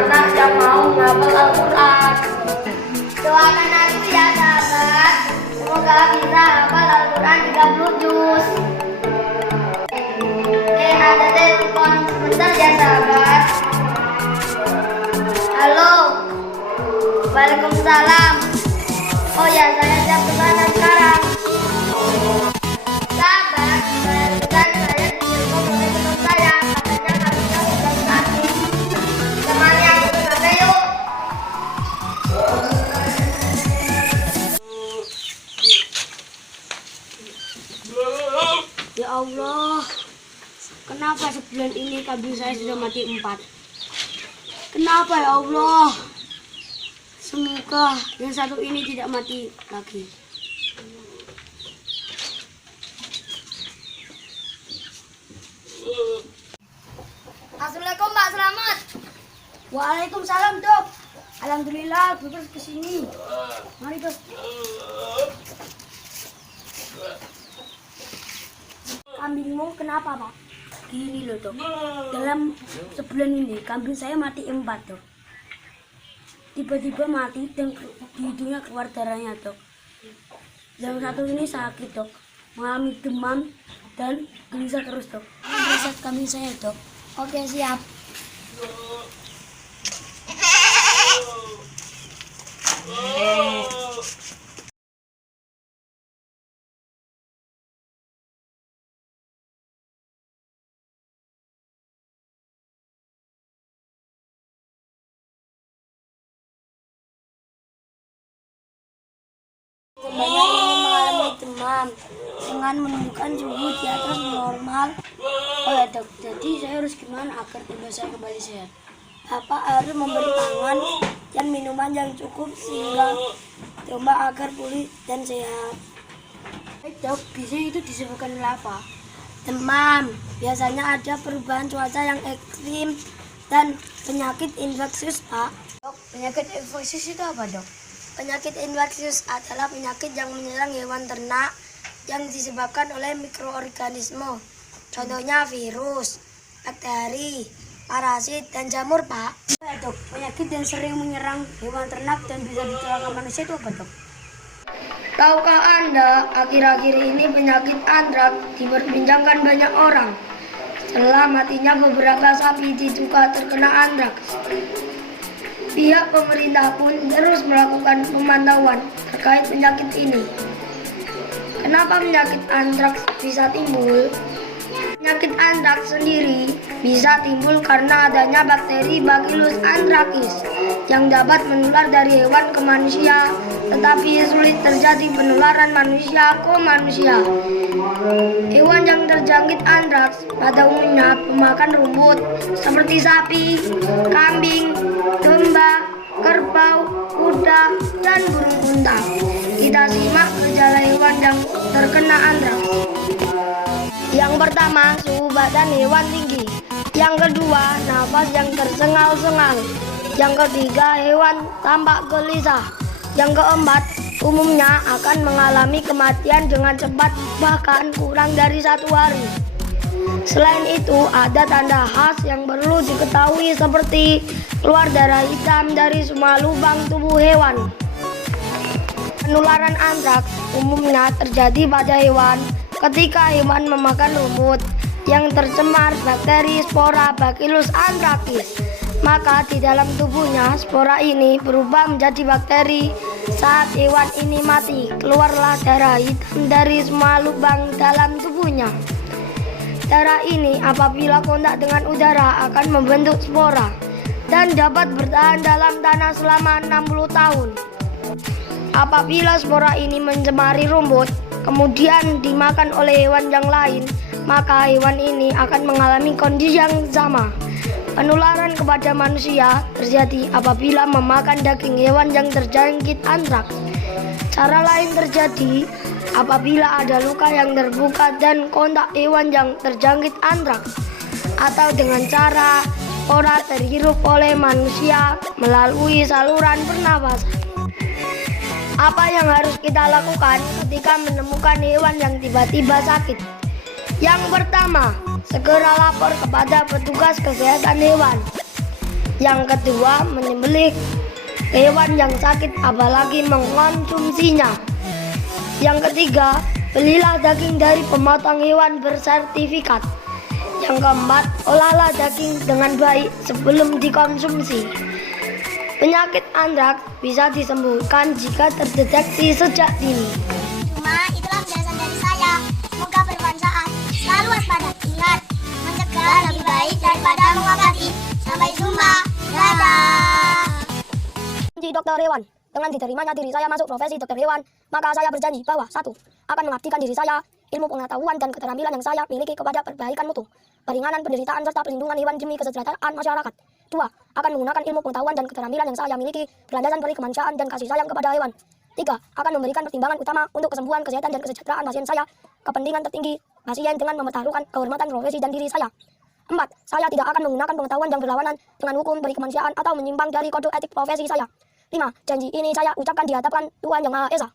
anak yang mau menghafal Al-Quran. Doakan aku ya sahabat, semoga bisa hafal Al-Quran 30 juz. Ada telepon sebentar ya sahabat. Halo. Waalaikumsalam. Oh ya, saya siap ke sana sekarang. Sahabat, saya ditelepon oleh teman saya. Katanya harusnya udah tadi. Temani aku ke sana yuk. Ya Allah, kenapa sebulan ini kambing saya sudah mati 4? Kenapa ya Allah? Semoga yang satu ini tidak mati lagi. Assalamualaikum Mbak, selamat. Waalaikumsalam dok. Alhamdulillah terus kesini. Mari dok. Kambingmu kenapa pak? Gini loh dok, dalam sebulan ini kambing saya mati 4 dok. Tiba-tiba mati dan di hidungnya keluar darahnya dok. Yang satu ini sakit dok, mengalami demam dan gelisah terus dok. Reset kambing saya dok. Oke, siap. Sebanyak ini mengalami demam dengan menunjukkan suhu di atas normal. Oh ya dok, jadi saya harus gimana agar tubuh saya kembali sehat? Apa harus memberi pangan dan minuman yang cukup sehingga tubuh agar pulih dan sehat? Baik dok, biasanya itu disebabkan oleh apa? Demam, biasanya ada perubahan cuaca yang ekstrim dan penyakit infeksius pak. Dok, penyakit infeksius itu apa dok? Penyakit infeksius adalah penyakit yang menyerang hewan ternak yang disebabkan oleh mikroorganisme. Contohnya virus, bakteri, parasit, dan jamur, Pak. Ya, dok, penyakit yang sering menyerang hewan ternak dan bisa ditularkan manusia itu apa, dok? Tahukah Anda, akhir-akhir ini penyakit antraks diperbincangkan banyak orang. Setelah matinya beberapa sapi diduga terkena antraks. Pihak pemerintah pun terus melakukan pemantauan terkait penyakit ini. Kenapa penyakit antraks bisa timbul? Penyakit antraks sendiri bisa timbul karena adanya bakteri Bacillus anthracis yang dapat menular dari hewan ke manusia, tetapi sulit terjadi penularan manusia ke manusia. Hewan yang terjangkit antraks pada umumnya pemakan rumput seperti sapi, kambing, domba, kerbau, kuda, dan burung unta. Kita simak gejala hewan yang terkena antraks. Yang pertama, suhu badan hewan tinggi. Yang kedua, nafas yang tersengal-sengal. Yang ketiga, hewan tampak gelisah. Yang keempat, umumnya akan mengalami kematian dengan cepat, bahkan kurang dari 1 hari. Selain itu, ada tanda khas yang perlu diketahui seperti keluar darah hitam dari semua lubang tubuh hewan. Penularan antraks umumnya terjadi pada hewan ketika hewan memakan rumput yang tercemar bakteri spora Bacillus anthracis. Maka di dalam tubuhnya spora ini berubah menjadi bakteri. Saat hewan ini mati, keluarlah darah hitam dari semua lubang dalam tubuhnya. Darah ini apabila kontak dengan udara akan membentuk spora dan dapat bertahan dalam tanah selama 60 tahun. Apabila spora ini mencemari rumput, kemudian dimakan oleh hewan yang lain, maka hewan ini akan mengalami kondisi yang sama. Penularan kepada manusia terjadi apabila memakan daging hewan yang terjangkit antraks. Cara lain terjadi apabila ada luka yang terbuka dan kontak hewan yang terjangkit antraks, atau dengan cara spora terhirup oleh manusia melalui saluran pernapasan. Apa yang harus kita lakukan ketika menemukan hewan yang tiba-tiba sakit? Yang pertama, segera lapor kepada petugas kesehatan hewan. Yang kedua, menyembelih hewan yang sakit apalagi mengkonsumsinya. Yang ketiga, belilah daging dari pemotong hewan bersertifikat. Yang keempat, olahlah daging dengan baik sebelum dikonsumsi. Penyakit antraks bisa disembuhkan jika terdeteksi sejak dini. Cuma itulah penjelasan dari saya. Semoga bermanfaat. Selalu waspada. Ingat, mencegah lebih baik daripada mengobati. Sampai jumpa. Dadah. Dokter hewan. Dengan diterimanya diri saya masuk profesi dokter hewan, maka saya berjanji bahwa 1. Akan mengabdikan diri saya, ilmu pengetahuan dan keterampilan yang saya miliki kepada perbaikan mutu, peringanan penderitaan serta perlindungan hewan demi kesejahteraan masyarakat. 2. Akan menggunakan ilmu pengetahuan dan keterampilan yang saya miliki berlandasan pada kemanusiaan dan kasih sayang kepada hewan. 3. Akan memberikan pertimbangan utama untuk kesembuhan, kesehatan dan kesejahteraan pasien saya, kepentingan tertinggi pasien dengan mempertaruhkan kehormatan profesi dan diri saya. 4. Saya tidak akan menggunakan pengetahuan yang berlawanan dengan hukum beri kemanusiaan atau menyimpang dari kode etik profesi saya. 5. Janji ini saya ucapkan di hadapan Tuhan Yang Maha Esa.